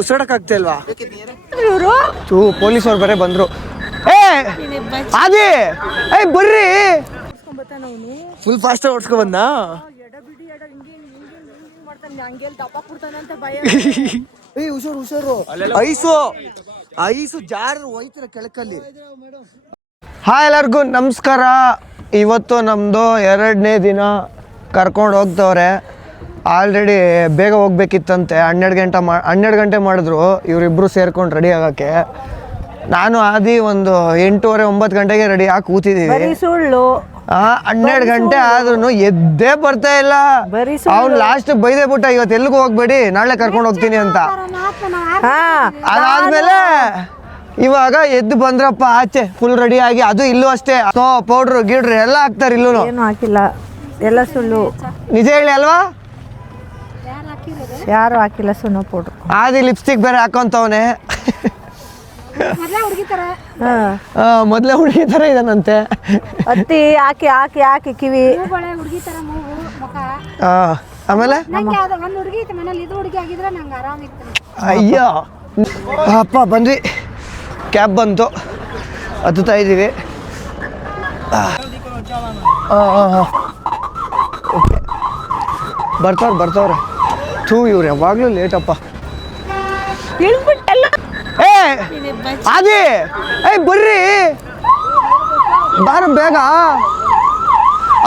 ಉಸಿರಾಡಕ್ ಆಗ್ತಾ ಇಲ್ವಾ? ಪೊಲೀಸ್ ಅವ್ರು ಬರೇ ಬಂದ್ರು. ಬರ್ರಿ, ಫುಲ್ ಫಾಸ್ಟ್ ಓಡಿಸ್ಕೊ ಬಂದ. ಹುಷಾರು ಐಸು ಜಾರ್ ಹೋಯ್ತಿರ ಕೆಳಕಲ್ಲಿ. ಹಾಯ್ ಎಲ್ಲರಿಗೂ ನಮಸ್ಕಾರ. ಇವತ್ತು ನಮ್ಮದು 2ನೇ ದಿನ ಕರ್ಕೊಂಡು ಹೋಗ್ತವ್ರೆ. ಆಲ್ರೆಡಿ ಬೇಗ ಹೋಗ್ಬೇಕಿತ್ತಂತೆ. 12 ಗಂಟೆ ಮಾಡಿದ್ರು ಇವರಿಬ್ಬರು ಸೇರ್ಕೊಂಡು ರೆಡಿ ಆಗೋಕ್ಕೆ. ನಾನು ಆದಿ ಒಂದು 8:30-9 ಗಂಟೆಗೆ ರೆಡಿ ಆಗಿ ಕೂತಿದ್ದೀವಿ. ಸುಳ್ಳು 12 ಗಂಟೆ ಆದ್ರೂ ಎದ್ದೇ ಬರ್ತಾ ಇಲ್ಲ. ಅವ್ನು ಲಾಸ್ಟ್ ಬೈದೇ ಬಿಟ್ಟ, ಇವತ್ತು ಎಲ್ಲಿಗೂ ಹೋಗ್ಬೇಡಿ, ನಾಳೆ ಕರ್ಕೊಂಡು ಹೋಗ್ತೀನಿ ಅಂತ. ಅದಾದ್ಮೇಲೆ ಇವಾಗ ಎದ್ದು ಬಂದ್ರಪ್ಪ ಆಚೆ ಫುಲ್ ರೆಡಿ ಆಗಿ. ಅದು ಇಲ್ಲೂ ಅಷ್ಟೇ, ಪೌಡ್ರು ಗಿಡ್ರು ಎಲ್ಲ ಹಾಕ್ತಾರೆ. ಇಲ್ಲೂ ಏನು ಹಾಕಿಲ್ಲ, ಎಲ್ಲ ಸುಳ್ಳು. ನಿಜ ಹೇಳಿ ಅಲ್ವಾ? ಯಾರು ಹಾಕಿಲ್ಲ, ಸುಣ್ಣ ಪೌಡ್ರು. ಆದಿ ಲಿಪ್ಸ್ಟಿಕ್ ಬೇರೆ ಹಾಕೊಂತವನೆ. ಮೊದಲೇ ಹುಡುಗಿ ತರ ಇದನಂತೆ. ಹತ್ತಿ ಹಾಕಿ ಹಾಕಿ ಹಾಕಿ ಕಿವಿ. ಆಮೇಲೆ ಅಯ್ಯೋ ಅಪ್ಪ ಬಂದ್ವಿ. ಕ್ಯಾಬ್ ಬಂತು, ಹತ್ತುತ್ತಾ ಇದ್ದೀವಿ. ಬರ್ತಾವ್ರೆ. ಇವ್ರು ಯಾವಾಗಲೂ ಲೇಟಪ್ಪ. ಅದೇ ಬರ್ರಿ ಬಾರ ಬೇಗ.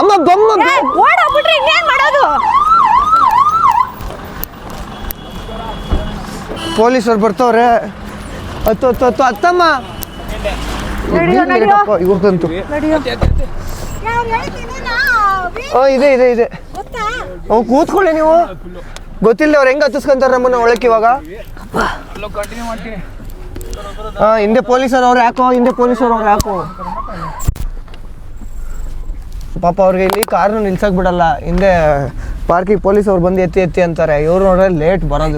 ಅಮ್ಮ ಬೊಮ್ಮ ಪೊಲೀಸರು ಬರ್ತವ್ರೆ. ಅತ್ತಮ್ಮ ಇವ್ರದಂತು ಇದೆ. ಕೂತ್ಕೊಳ್ಳಿ ನೀವು. ಗೊತ್ತಿಲ್ಲ ಅವ್ರು ಹೆಂಗ್ ಹತ್ತಿಸ್ಕೊಂತಾರ ನಮ್ಮನ್ನ ಒಳಕ್ಕೆ. ಇವಾಗ ಹಿಂದೆ ಪೊಲೀಸರು ಅವ್ರು ಯಾಕೋ ಪಾಪ ಅವ್ರಿಗೆ ಇಲ್ಲಿ ಕಾರ್ನು ನಿಲ್ಸಕ್ ಬಿಡಲ್ಲ. ಹಿಂದೆ ಪಾರ್ಕಿಗೆ ಪೊಲೀಸ್ ಅವ್ರು ಬಂದು ಎತ್ತಿ ಅಂತಾರೆ. ಇವ್ರು ನೋಡ್ರೆ ಲೇಟ್ ಬರೋದು.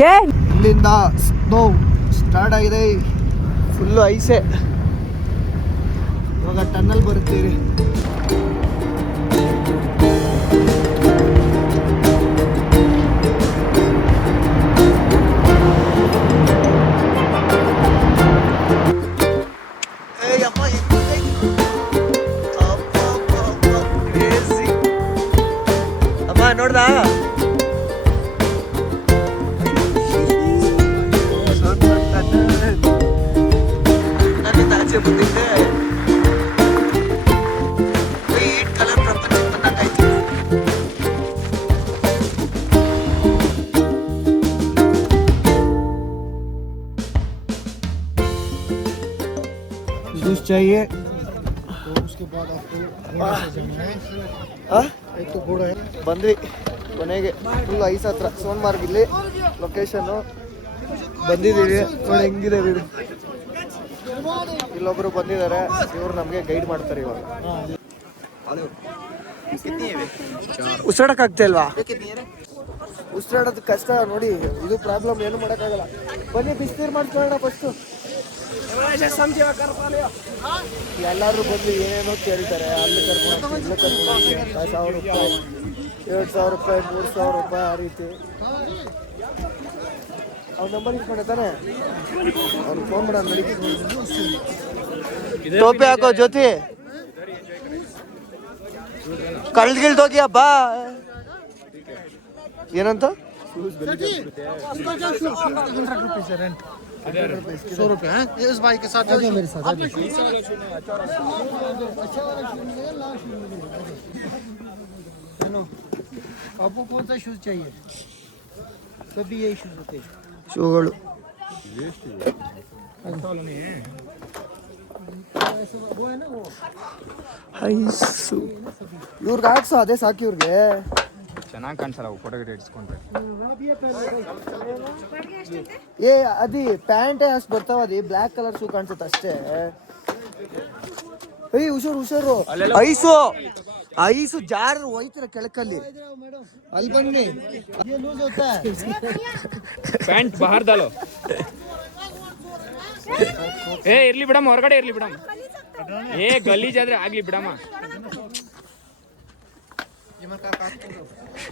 ಇಲ್ಲಿಂದ ಸ್ನೋ ಸ್ಟಾರ್ಟ್ ಆಗಿದೆ, ಫುಲ್ಲು ಐಸೆ. ಇವಾಗ ಟನ್ನಲ್ ಬರುತ್ತೀರಿ. ನೋಡ್ದಾ ನನ್ನಿಂದ ಆಚೆ ಬಂದಿದ್ದೆ. ವೈಟ್ ಕಲರ್ ಪ್ರಪಂಚ ಬಂದಂಗಾಯ್ತು. जूस चाहिए उसके बाद ಬಂದ್ವಿ ಕೊನೆಗೆ. ಫುಲ್ ಐಸ್ ಹತ್ರ ಸೋನ್ಮಾರ್ಗ್ ಇಲ್ಲಿ ಲೊಕೇಶನ್ನು. ಬಂದಿದ್ದೀವಿ ನೋಡಿ ಹೆಂಗಿದೆ ವೀಡು. ಇಲ್ಲೊಬ್ರು ಬಂದಿದ್ದಾರೆ, ಇವ್ರು ನಮಗೆ ಗೈಡ್ ಮಾಡ್ತಾರೆ. ಇವಾಗ ಉಸಿರಾಡಕ್ ಆಗ್ತಾ ಇಲ್ವಾ? ಉಸಿರಾಡೋದು ಕಷ್ಟ ನೋಡಿ, ಇದು ಪ್ರಾಬ್ಲಮ್. ಏನು ಮಾಡೋಕ್ಕಾಗಲ್ಲ. ಬನ್ನಿ ಬಿಸಿನೀರು ಮಾಡ್ಕೊಳ್ಳೋಣ ಫಸ್ಟು. ಎಲ್ಲರೂ ಬಂದು ಏನೇನೋ ಕೇಳ್ತಾರೆ. ಅಲ್ಲಿ ಕರ್ಕೊಂಡು 1,000 ರೂಪಾಯಿ, 2,000 ರೂಪಾಯಿ, 3,000 ರೂಪಾಯಿ, ಆ ರೀತಿ. ಅವ್ನ ನಂಬರ್ ಇಟ್ಕೊಂಡೆ ತಾನೆ, ಅವ್ನಿಗೆ ಫೋನ್ ಮಾಡೋಣ. ನಡಿ, ಟೋಪಿ ಹಾಕೋ ಜ್ಯೋತಿ. ಕಳ್ಗಿಳ್ದೋಗಿ ಹಬ್ಬ ಏನಂತ 100 रुपये हैं। ये इस भाई के साथ मेरे साथ आपको कौन सा शूज चाहिए? सभी यही शूज होते हैं. शूಗಳು ಇವ್ರಿಗೆ ಹಾಕ್ಸೋ, ಅದೇ ಸಾಕು ಇವ್ರಿಗೆ. ಚೆನ್ನಾಗಿ ಕಾಣಿಸಲ್ಲ ಫೋಟೋ ಗಿಡ ಇಡ್ಸ್ಕೊಂಡ್ರೆ. ಅದಿ ಪ್ಯಾಂಟೇ ಅಷ್ಟು ಬರ್ತಾವ. ಅದಿ ಬ್ಲ್ಯಾಕ್ ಕಲರ್ ಶೂ ಕಾಣಿಸುತ್ತೆ ಅಷ್ಟೇ. ಹುಷಾರು ಐಸು ಜಾರ್ ಹೋಯ್ತಿರ ಕೆಳಕಲ್ಲಿ. ಅಲ್ಲಿ ಬನ್ನಿ, ಪ್ಯಾಂಟ್ ಬಾಹರ್ ದಾಲೋ. ಇರ್ಲಿ ಬಿಡಮ್ಮ, ಹೊರಗಡೆ ಇರ್ಲಿ ಬಿಡಮ್ಮ. ಗಲೀಜ್ ಆದ್ರೆ ಆಗ್ಲಿ ಬಿಡಮ್ಮ.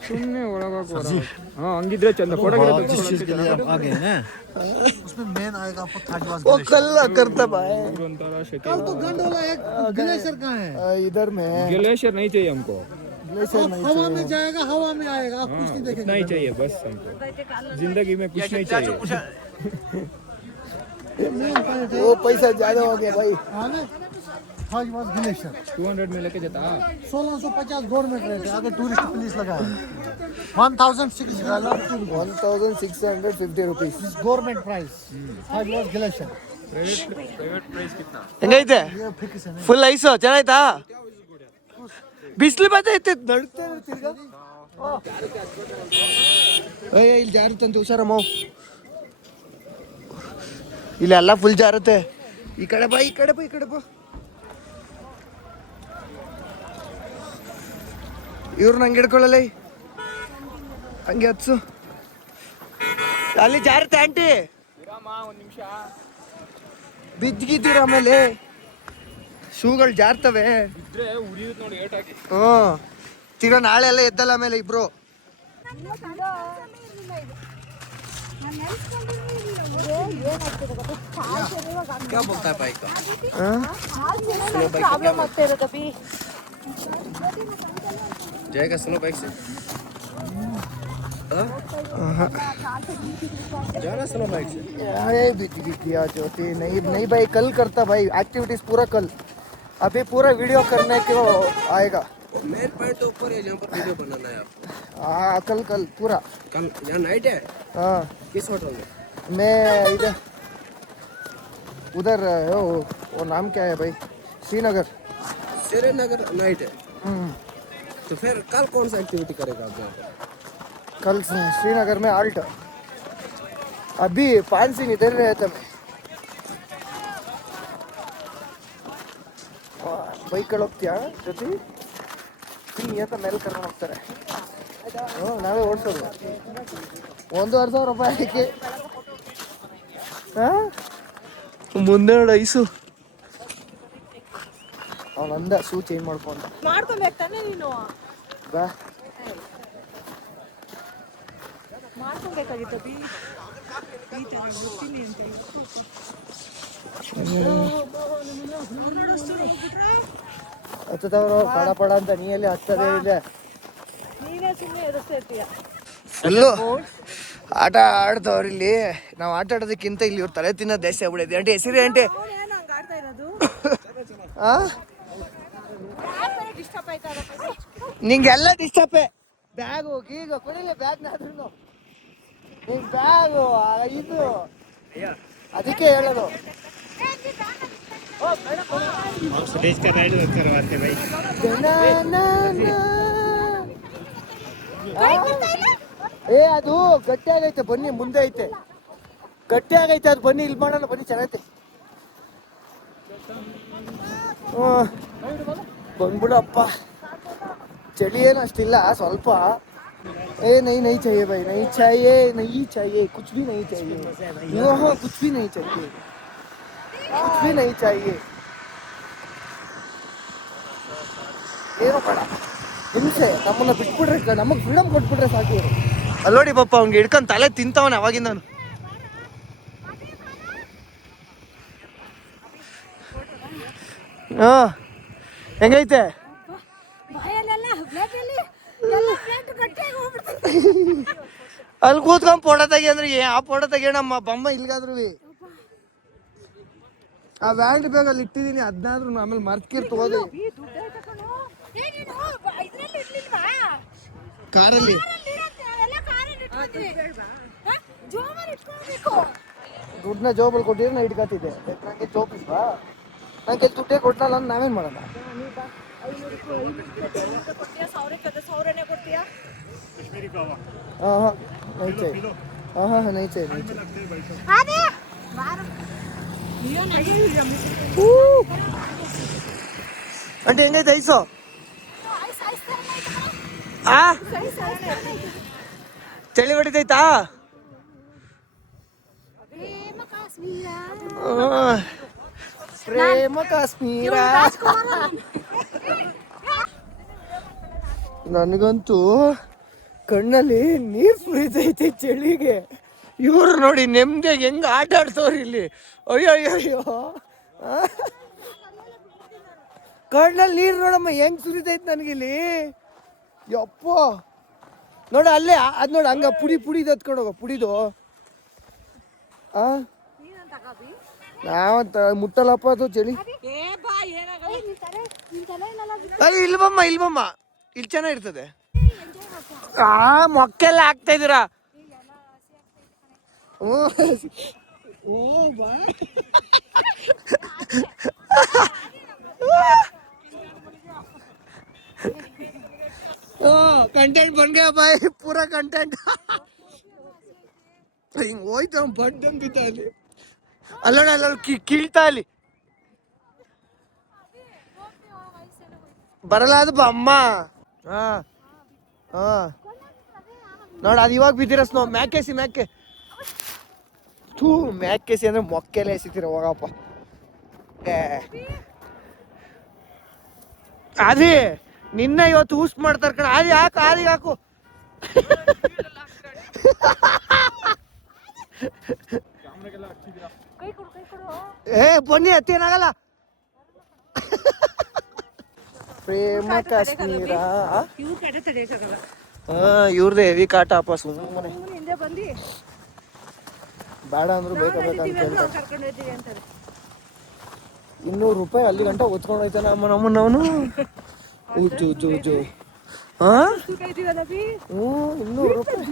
ಸುಮ್ಮನೆ ಒಳಗೆ ಹಾಂ ಹಂಗಿದ್ರೆ ಚಂದ ಫೋಟೋ उसमें मेन आएगा आपको थर्ड वाज वो कल करता भाई ಒಂಥರ ಶೆಕೆ कल तो गंडोला एक ग्लेशियर का है इधर में ग्लेशियर नहीं चाहिए हमको ग्लेशियर नहीं हवा में जाएगा हवा में आएगा आप कुछ नहीं देखेंगे नहीं चाहिए बस हमको जिंदगी में कुछ नहीं चाहिए वो पैसा ज्यादा हो गया भाई थर्ड वाज ग्लेशियर 200 में लेके जाता 1650 गवर्नमेंट रेट है अगर टूरिस्ट प्लेस लगा है 1650 rupees government price third was glacier private price कितना ಹೆಂಗೈತೆ ये फिक्स है ಫುಲ್ ಐಸು ಚೆನ್ನಾಯ್ತಾ ಬಿಸಿಲು ಬರ್ತೈತೆ ನಡ್ತಾ ತಿರ್ಗಾ ಇಲ್ಲಿ ಜಾರುತ್ತಂತ ಹುಷಾರಮ್ಮ ಇಲ್ಲೆಲ್ಲ ಫುಲ್ ಜಾರುತ್ತೆ ಈ ಕಡೆ ಬಾ ಈ ಕಡೆ ಬಾ ಈ ಕಡೆ ಬಾ ಇವ್ರು ನಂಗೆ ಹಿಡ್ಕೊಳ್ಳಲ್ಲ ಹಂಗೆ ಹತ್ಸು ಅಲ್ಲಿ ಜಾರುತ್ತೆ ಆಂಟಿ ಒಂದು ನಿಮಿಷ ಬಿದ್ದಿದ್ದೀರ ಆಮೇಲೆ ಶೂಗಳು ಜಾರ್ತವೆ ಇದ್ರೆ ಉರಿಯುತ್ತೆ ನೋಡಿ ಏಟ್ ಹಾಕಿ ಹ್ಞೂ ತಿರ್ಗಾ ನಾಳೆ ಎಲ್ಲ ಎದ್ದಲ್ಲ ಆಮೇಲೆ ಇಬ್ರು ಪ್ರಾಬ್ಲಮ್ ಆಗ್ತಾ ಇರೋದು ಅಭಿ जाएगा स्लो बाइक से जाना स्लो बाइक से दिया ज्योति नहीं भाई कल करता भाई एक्टिविटीज पूरा कल अभी पूरा वीडियो करने को आएगा मेन पॉइंट तो ऊपर है जहाँ पर वीडियो बनाना है आप हाँ कल पूरा कल यहाँ नाइट है हाँ किस होटल में मैं इधर उधर वो नाम क्या है भाई श्रीनगर श्रीनगर नाइट है तो फिर कल कौन सा एक्टिविटी करेगा आप यहाँ पर कल श्रीनगर में आल्ट अभी 5 दिन इधर रहे थे मैं ಬೈಕ್ಗಳು ಹೋಗ್ತೀಯಾ ಜೊತೆ ನಿಯತ ಮೇಲೆ ಕರ್ಕೊಂಡು ಹೋಗ್ತಾರೆ ಹ್ಞೂ ನಾವೇ ಓಡಿಸೋದು 1,500 ರೂಪಾಯಿ ಅದಕ್ಕೆ ಹಾಂ ಮುಂದೆ ನೋಡಿ ಐಸು ಅವನಂದ ಶೂ ಚೇಂಜ್ ಮಾಡ್ಕೊಂಡ ಮಾಡ್ಕೊಬೇಕು ತಾನೇ ನೀನು ಬಾ ಮಾಡ್ಕೊಬೇಕಾಗಿತ್ತು ಅಭಿ ಹತ್ತದವರು ಪಡ ಪಡ ಅಂತ ನೀಯಲ್ಲಿ ಹತ್ತದೇ ಇದೆ ನೀನೇ ಸುಮ್ಮನೆ ಎದುರಿಸ್ತಾ ಇರ್ತೀಯ ಫುಲ್ಲು ಆಟ ಆಡ್ತವ್ರು ಇಲ್ಲಿ ನಾವು ಆಟ ಆಡೋದಕ್ಕಿಂತ ಇಲ್ಲಿ ಇವ್ರು ತಲೆ ತಿನ್ನೋ ದೇಶ ಆಗ್ಬಿಡೈತೆ ಆಂಟಿ ಹೆಸರಿ ಆಂಟಿ ಏನು ಹಂಗೆ ಆಡ್ತಾ ಇರೋದು ಆ ಡಿಸ್ಟರ್ಬ್ ಆಯ್ತಾ ನಿಂಗೆಲ್ಲ ಡಿಸ್ಟರ್ಬೇ ಬ್ಯಾಗು ಈಗ ಕೊಡಿಲ್ಲ ಬ್ಯಾಗ್ನಾದ್ರೂ ನಿಂಗೆ ಬ್ಯಾಗು ಇದು ಅದಕ್ಕೆ ಹೇಳೋದು ಏ ಅದು ಗಟ್ಟಿ ಆಗೈತೆ ಬನ್ನಿ ಮುಂದೆ ಐತೆ ಗಟ್ಟಿ ಆಗೈತೆ ಅದು ಬನ್ನಿ ಇಲ್ಲಿ ಮಾಡೋಣ ಬನ್ನಿ ಚೆನ್ನಾಗೈತೆ ಬಂದ್ಬಿಡಪ್ಪ ಚಳಿ ಏನು ಅಷ್ಟಿಲ್ಲ ಸ್ವಲ್ಪ ए नहीं चाहिए भाई नहीं चाहिए कुछ भी नहीं चाहिए हाँ कुछ भी नहीं चाहिए कुछ भी नहीं चाहिए ಏನು ಬೇಡ ಹಿಂಸೆ ನಮ್ಮನ್ನ ಬಿಟ್ಬಿಟ್ರೆ ನಮಗೆ ಫ್ರೀಡಮ್ ಕೊಟ್ಬಿಟ್ರೆ ಸಾಕು ಇವರು ಅಲ್ಲೋಡಿ ಪಪ್ಪ ಅವ್ನಿಗೆ ಹಿಡ್ಕೊಂಡು ತಲೆ ತಿಂತವನೆ ಅವಾಗಿಂದ ನಾನು ಹಾಂ ಹೆಂಗೈತೆ ಅಲ್ಲಿ ಕೂತ್ಕೊಂಡ್ ಫೋಟೋ ತೆಗಿ ಅಂದ್ರೆ ಆ ಫೋಟೋ ತೆಗಿ ನಮ್ಮ ಬಮ್ಮ ಇಲ್ಗಾದ್ರು ಆ ವ್ಯಾಂಡ್ ಬ್ಯಾಗ್ ಅಲ್ಲಿ ಇಟ್ಟಿದೀನಿ ಅದನ್ನಾದ್ರೂ ಆಮೇಲೆ ಮರ್ತ್ಕಿರ್ ತಗೋದಿ ಕಾರಲ್ಲಿ ದುಡ್ಡನ್ನ ಜೋಬಲ್ಲಿ ಕೊಟ್ಟಿದ್ರೆ ನಾ ಇಟ್ಕೊತಿದ್ದೆ ನಂಗೆ ಜೋಬ್ ಇಲ್ವಾ ನಂಗೆ ದುಡ್ಡೇ ಕೊಟ್ಟಲ್ಲ ಅಂತ ನಾವೇನ್ ಮಾಡೋಣ हाँ नहीं चाहिए हाँ नहीं चाहिए అంటే ಹೆಂಗೈತೆ ಐಸು ಆ ಚಳಿ ಹೊಡಿತೈತಾ ಪ್ರೇಮ ಕಾಶ್ಮೀರ ನನಗಂತೂ ಕಣ್ಣಲ್ಲಿ ನೀರು ಸುರಿತೈತೆ ಚಳಿಗೆ. ಇವ್ರು ನೋಡಿ ನೆಮ್ಮದಿಯಾಗಿ ಹೆಂಗ್ ಆಟ ಆಡ್ಸೋರು ಇಲ್ಲಿ. ಅಯ್ಯೋ ಅಯ್ಯೋ ಅಯ್ಯೋ, ಕಣ್ಣಲ್ಲಿ ನೀರು ನೋಡಮ್ಮ ಹೆಂಗ್ ಸುರಿತೈತೆ ನನಗಿಲ್ಲಿ. ಯಪ್ಪ ನೋಡ ಅಲ್ಲೇ ಅದ್ ನೋಡ ಹಂಗ ಪುಡಿದು ಹತ್ಕೊಂಡು ಹೋಗ ಪುಡಿದು. ನಾವಂತ ಮುಟ್ಟಲ್ಲಪ್ಪ ಅದು ಚಳಿ. ಅಯ್ಯ ಇಲ್ಬಮ್ಮ ಇಲ್ಲಿ ಚೆನ್ನಾಗಿರ್ತದೆ. ಮೊಕ್ಕೆಲ್ಲ ಹಾಕ್ತಾ ಇದೀರಾ? ಕಂಟೆಂಟ್ ಬನ್ ಗಯಾ ಬಾಯ್, ಪೂರಾ ಕಂಟೆಂಟ್. ಹಿಂಗ್ ಹೋಯ್ತು ಬಡ್ ಅಂತಿದ್ದ ಅಲ್ಲಿ. ಅಲ್ಲೋಣ ಕೀಳ್ತಾ ಅಲ್ಲಿ ಬರಲ್ಲ ಅದು ಅಮ್ಮ. ಹಾ ಹಾ ನೋಡ ಅದು ಇವಾಗ ಬಿದ್ದಿರ ಸ್ನೋ. ಮ್ಯಾಕೆ ಥೂ, ಮ್ಯಾಕೆಸಿ ಅಂದ್ರೆ ಮೊಕ್ಕೆಲ್ಲ ಎಸಿತೀರ ಹೋಗಪ್ಪ. ಅದೇ ನಿನ್ನ ಇವತ್ತು ಊಸ್ ಮಾಡ್ತಾರ ಕಣ. ಆದಿ ಹಾಕು ಬನ್ನಿ ಅತ್ತೇನಾಗಲ್ಲ. ಪ್ರೇಮ ಕಾಶ್ಮೀರ ಇವ್ರದೇ ಹೆವಿ ಕಾಟ ಅಪ್ಪ. ಸುಮ್ಮನೆ ಬೇಡ ಅಂದ್ರು ಬೇಕಂತ 200 ರೂಪಾಯಿ ಅಲ್ಲಿ ಗಂಟ ಒತ್ಕೊಂಡು ಹೋಯ್ತಾನ ನಮ್ಮನವನು. ಹಾ 200 ರೂಪಾಯಿ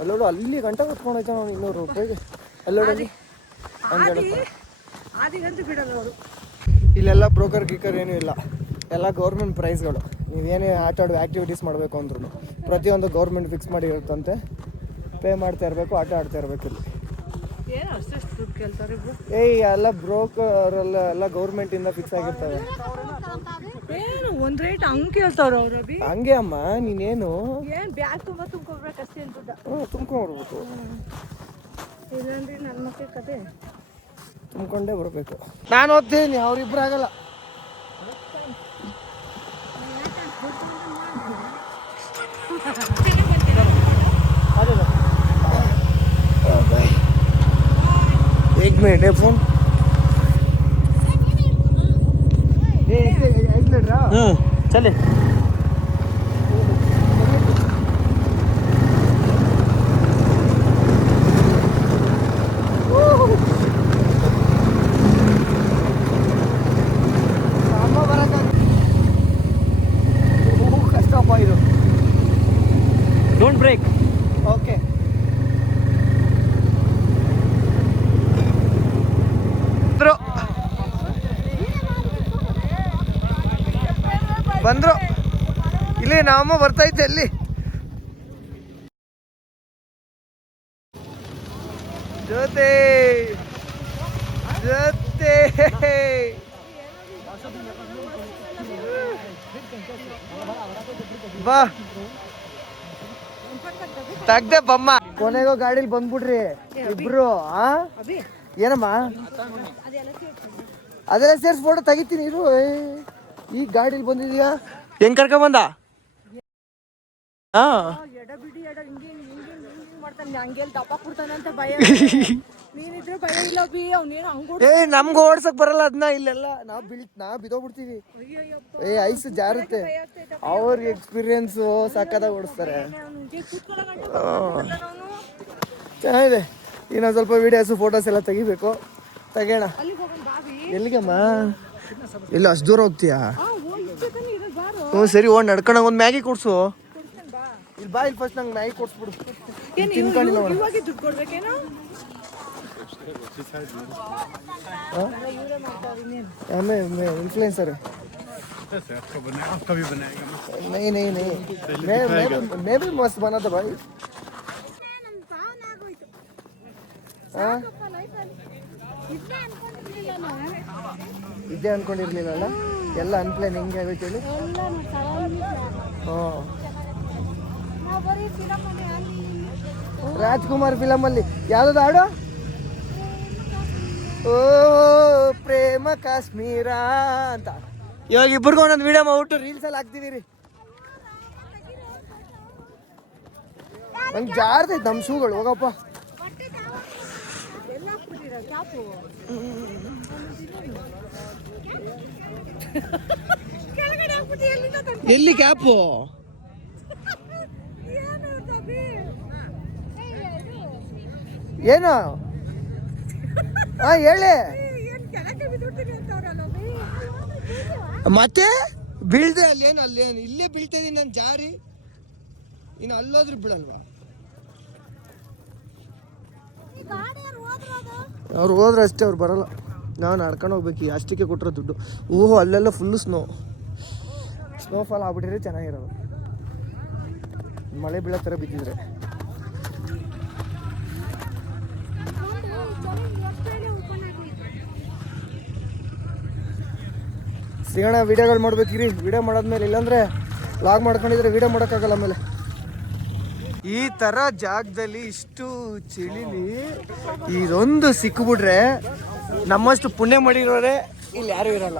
ಅಲ್ಲೋಡು ಅಲ್ಲಿ ಗಂಟ ಒತ್ಕೊಂಡು ಹೋಯ್ತಾನ ಅವ್ನು 200 ರೂಪಾಯಿಗೆ. ಅಲ್ಲೋಡಲ್ಲಿ ಇಲ್ಲೆಲ್ಲ ಬ್ರೋಕರ್ ಗೀಕರ್ ಏನೂ ಇಲ್ಲ, ಎಲ್ಲ ಗೌರ್ಮೆಂಟ್ ಪ್ರೈಸ್ಗಳು. ನೀವೇನೇ ಆಟ ಆಡೋ ಆ್ಯಕ್ಟಿವಿಟೀಸ್ ಮಾಡಬೇಕು ಅಂದ್ರೂ ಪ್ರತಿಯೊಂದು ಗೌರ್ಮೆಂಟ್ ಫಿಕ್ಸ್ ಮಾಡಿ ಇರುತ್ತಂತೆ. ಪೇ ಮಾಡ್ತಾ ಇರಬೇಕು, ಆಟ ಆಡ್ತಾ ಇರಬೇಕು ಇಲ್ಲಿ. ಎಲ್ಲ ಬ್ರೋಕರ್ ಎಲ್ಲ ಗೌರ್ಮೆಂಟ್ ಇಂದ ಫಿಕ್ಸ್ ಆಗಿರ್ತವೆ. ಒಂದ್ ರೇಟ್ ಹಂಗ್ ಕೇಳ್ತಾವ್ರ ಅವ್ರ. ಹಂಗೆ ಅಮ್ಮ, ನೀನೇನು ಬ್ಯಾಗ್ ತುಂಬಾ ತುಂಬ್ಕೊಡ್ಬೇಕಷ್ಟೇ ಅಂತ ತುಂಬ್ಕೊಂಡ್ಬರ್ಬೇಕು. ಇಲ್ಲಾಂದ್ರೆ ನನ್ನ ಮಕ್ಕಳ ಕತೆ ತುಂಬ್ಕೊಂಡೇ ಬರ್ಬೇಕು. ನಾನು ಓದ್ತೀನಿ, ಅವ್ರಿಬ್ರು ಆಗಲ್ಲ. एक मिनट है फोन. एक मिनट रहा. चले ಕಷ್ಟಪ್ಪ ಇದು. Don't break. ಓಕೆ ಬಂದ್ರು ಇಲ್ಲಿ. ನಾವಮ್ಮ ಬರ್ತಾ ಇದ್ದೆ ಅಲ್ಲಿ. ಜೊತೆ ಬಾ ತಗ್ದೆ ಬಮ್ಮ. ಕೊನೆಗೋ ಗಾಡಿಲಿ ಬಂದ್ಬಿಡ್ರಿ ಇಬ್ರು. ಏನಮ್ಮ ಅದೆಲ್ಲ ಸೇರ್ಸ್ ಫೋಟೋ ತೆಗಿತೀನಿ ಇರು. ಈ ಗಾಡಿಲಿ ಬಂದಿದ್ಯಾ? ಹೆಂಗ್ ಕರ್ಕೊಂಡ್ ಬಂದ? ನಮ್ಗೆ ಓಡ್ಸಕ್ ಬರಲ್ಲ ಅದನ್ನ. ಇಲ್ಲೆಲ್ಲ ನಾವ್ ಬಿದೋಗ್ಬಿಡ್ತೀವಿ. ಐಸ್ ಜಾರುತ್ತೆ. ಅವ್ರಿಗೆ ಎಕ್ಸ್ಪೀರಿಯನ್ಸು ಸಕ್ಕದಾಗ ಓಡಿಸ್ತಾರೆ. ಚೆನ್ನಾಗಿದೆ. ಇನ್ನೊಂದು ಸ್ವಲ್ಪ ವಿಡಿಯೋಸು ಫೋಟೋಸ್ ಎಲ್ಲ ತೆಗಿಬೇಕು. ತೆಗೋಣ. ಎಲ್ಲಿಗಮ್ಮ? ಇಲ್ಲ ಅಷ್ಟು ದೂರ ಹೋಗ್ತೀಯಾ? ಹ್ಞೂ ಸರಿ, ಹೋಗಿ ನಡ್ಕೊಂಡಾಗ ಒಂದು ಮ್ಯಾಗಿ ಕೊಡ್ಸು. ಇಲ್ಲಿ ಬಾ, ಇಲ್ಲಿ ಫಸ್ಟ್ ನಂಗೆ ಮ್ಯಾಗಿ ಕೊಡ್ಸ್ಬಿಡು. ತಿನ್ಕೊಂಡಿಲ್ಲ इन्फ्लुएंसर है. आपका भी बनाएगा? नहीं नहीं नहीं, मैं भी मस्त बना था भाई. ಇದೇ ಅನ್ಕೊಂಡಿರ್ಲಿಲ್ಲ. ಎಲ್ಲ ಅನ್ಪ್ಲಾನ್ ಹೆಂಗೆ ಆಗೋಯ್ತು ಹೇಳಿ. ರಾಜ್ಕುಮಾರ್ ಫಿಲಮ್ ಅಲ್ಲಿ ಯಾವ್ದು ಹಾಡು? ಓ ಪ್ರೇಮ ಕಾಶ್ಮೀರ ಅಂತ. ಇವಾಗ ಇಬ್ಬರಿಗೂ ಒಂದೊಂದು ವಿಡಿಯೋ ಮಾಡ್ಬಿಟ್ಟು ರೀಲ್ಸ್ ಅಲ್ಲಿ ಹಾಕ್ತೀವಿ ರೀ. ನಂಗೆ ಜಾರ್ತೈತೆ ನಮ್ಮ ಶೂಗಳು ಹೋಗಪ್ಪ. ಎಲ್ಲ ಹಾಕ್ಬಿಟ್ಟಿರ ಕ್ಯಾಪು ಕೆಳಗಡೆ ಹಾಕ್ಬಿಟ್ಟು ಎಲ್ಲಿಂದ ತಂದೆ ಎಲ್ಲಿ ಕ್ಯಾಪು? ಏನು ತಬಿ ಏನು ಹೇಳಿ. ಏನು ಕೆಳಗೆ ಬಿದ್ದುಬಿಟ್ಟಿರಿ ಅಂತವ್ರಲ್ಲ ಮತ್ತೆ ಬೀಳ್ದೆ ಅಲ್ಲೇನು ಇಲ್ಲೇ ಬೀಳ್ತಾ ಇದೀನಿ ನಾನು ಜಾರಿ. ಇನ್ನು ಅಲ್ಲೋದ್ರೂ ಬಿಡಲ್ವಾ? ಅವ್ರು ಹೋದ್ರೆ ಅಷ್ಟೇ, ಅವ್ರು ಬರಲ್ಲ. ನಾವು ನಡ್ಕೊಂಡು ಹೋಗ್ಬೇಕು. ಅಷ್ಟಕ್ಕೆ ಕೊಟ್ಟರೆ ದುಡ್ಡು. ಓಹೋ ಅಲ್ಲೆಲ್ಲ ಫುಲ್ಲು ಸ್ನೋಫಾಲ್ ಆಗ್ಬಿಟ್ಟಿದ್ರೆ ಚೆನ್ನಾಗಿರೋದು. ಮಳೆ ಬೀಳೋ ಥರ ಬಿದ್ದಿದ್ರೆ. ಸಿಗೋಣ, ವಿಡಿಯೋಗಳು ಮಾಡ್ಬೇಕಿರಿ. ವಿಡಿಯೋ ಮಾಡಾದ್ಮೇಲೆ, ಇಲ್ಲಾಂದ್ರೆ ಲಾಗ್ ಮಾಡ್ಕೊಂಡಿದ್ರೆ ವಿಡಿಯೋ ಮಾಡೋಕ್ಕಾಗಲ್ಲ. ಆಮೇಲೆ ಈ ಥರ ಜಾಗದಲ್ಲಿ ಇಷ್ಟು ಚಳಿಲಿ ಇದೊಂದು ಸಿಕ್ಕಿಬಿಟ್ರೆ ನಮ್ಮಷ್ಟು ಪುಣ್ಯ ಮಾಡಿರೋರೆ ಇಲ್ಲಿ ಯಾರು ಇರಲ್ಲ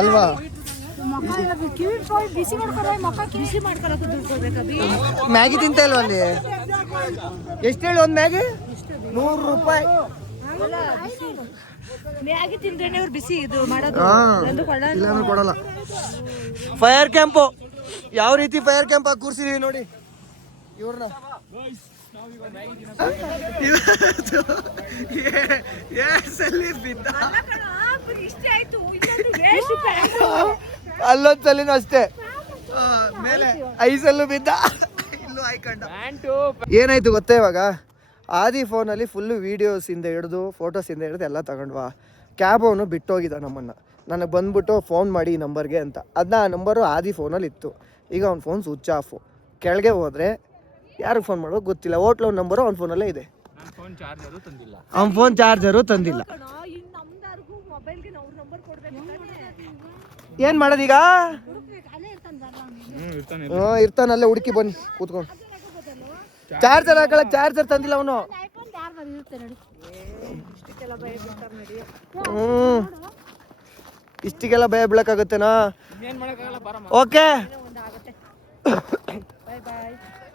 ಅಲ್ವಾ? ಮ್ಯಾಗಿ ತಿಂತ ಇಲ್ವ ಅಲ್ಲಿ? ಎಷ್ಟು ಹೇಳಿ ಒಂದು ಮ್ಯಾಗಿ? 100 ರೂಪಾಯಿ. ಮ್ಯಾಗಿ ತಿಂದ್ರೇನೆ ಅವ್ರು ಬಿಸಿ ಇದು ಮಾಡೋದು. ಇಲ್ಲಾಂದ್ರೆ ಕೊಡಲ್ಲ. ಫೈರ್ ಕ್ಯಾಂಪು ಯಾವ ರೀತಿ ಫೈರ್ ಕ್ಯಾಂಪ್ ಆಗಿ ಕೂರ್ಸಿದೀವಿ ನೋಡಿ ಇವ್ರನ್ನ. ಅಲ್ಲೊಂದ್ ಸಲಿನೂ ಅಷ್ಟೇ, ಮೇಲೆ ಐಸಲ್ಲೂ ಬಿದ್ದ, ಇಲ್ಲೂ ಆಯ್ಕೊಂಡ. ಏನಾಯ್ತು ಗೊತ್ತೇ, ಇವಾಗ ಆದಿ ಫೋನಲ್ಲಿ ಫುಲ್ಲು ವೀಡಿಯೋಸಿಂದ ಹಿಡಿದು ಫೋಟೋಸಿಂದ ಹಿಡಿದು ಎಲ್ಲ ತಗೊಂಡ್ವಾ. ಕ್ಯಾಬ್ ಅವನು ಬಿಟ್ಟೋಗಿದ್ದ ನಮ್ಮನ್ನು. ನನಗೆ ಬಂದ್ಬಿಟ್ಟು ಫೋನ್ ಮಾಡಿ ಈ ನಂಬರ್ಗೆ ಅಂತ. ಅದನ್ನ ಆ ನಂಬರು ಆದಿ ಫೋನಲ್ಲಿ ಇತ್ತು. ಈಗ ಅವ್ನ ಫೋನ್ ಸ್ವಿಚ್ ಆಫು. ಕೆಳಗೆ ಹೋದರೆ ಯಾರಿಗೆ ಫೋನ್ ಮಾಡ್ಬೇಕು ಗೊತ್ತಿಲ್ಲ. ಹೋಟ್ಲ್ ಅವ್ನ ನಂಬರು ಅವ್ನ ಫೋನಲ್ಲೇ ಇದೆ. ಅವ್ನ ಫೋನ್ ಚಾರ್ಜರು ತಂದಿಲ್ಲ. ಏನು ಮಾಡೋದೀಗ? ಇರ್ತಾನಲ್ಲೇ, ಹುಡುಕಿ ಬನ್ನಿ ಕೂತ್ಕೊಂಡು. ಚಾರ್ಜರ್ ಹಾಕಳಕ್ ಚಾರ್ಜರ್ ತಂದಿಲ್ಲ ಅವನು. ಇಷ್ಟಿಗೆಲ್ಲ ಭಯ ಬೀಳಕ್ಕಾಗತ್ತೇನಾ? ಓಕೆ.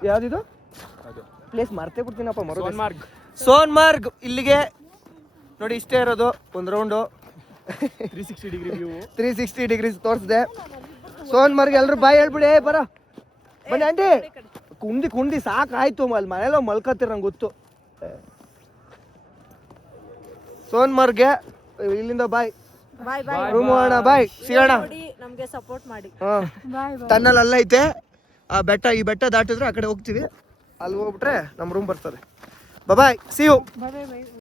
ಯಾವ್ದಿದು ಪ್ಲೇಸ್ ಮರ್ತೇ ಬಿಡ್ತೀನಪ್ಪ. ಸೋನ್ಮಾರ್ಗ್. ಇಲ್ಲಿಗೆ ನೋಡಿ, ಇಷ್ಟೇ ಇರೋದು. ಒಂದು ರೌಂಡು 360 ಡಿಗ್ರೀಸ್ ತೋರಿಸಿದೆ. ಸೋನ್ಮಾರ್ಗ್ ಎಲ್ಲರೂ ಬಾಯ್ ಹೇಳ್ಬಿಡಿ. ಬರ ಬನ್ನಿ ಆಂಟಿ. ಕುಂಡಿ ಸಾಕಾಯ್ತು. ಅಲ್ಲಿ ಮನೆಯಲ್ಲ ಮಲ್ಕತ್ತೀರ ನಂಗೆ ಗೊತ್ತು. ಸೋನ್ಮಾರ್ಗ್ಗೆ ಇಲ್ಲಿಂದ ಬಾಯ್. ರೂಮ್ ಹೋಗೋಣ. ಬಾಯ್, ಸಿಗೋಣ. ನಮ್ಗೆ ಸಪೋರ್ಟ್ ಮಾಡಿ. ಟನ್ನಲ್ ಅಲ್ಲ ಐತೆ ಆ ಬೆಟ್ಟ. ಈ ಬೆಟ್ಟ ದಾಟಿದ್ರೆ ಆ ಕಡೆ ಹೋಗ್ತೀವಿ. ಅಲ್ಲಿ ಹೋಗ್ಬಿಟ್ರೆ ನಮ್ಮ ರೂಮ್ ಬರ್ತದೆ. ಬಾಯ್, ಸಿ ಯು.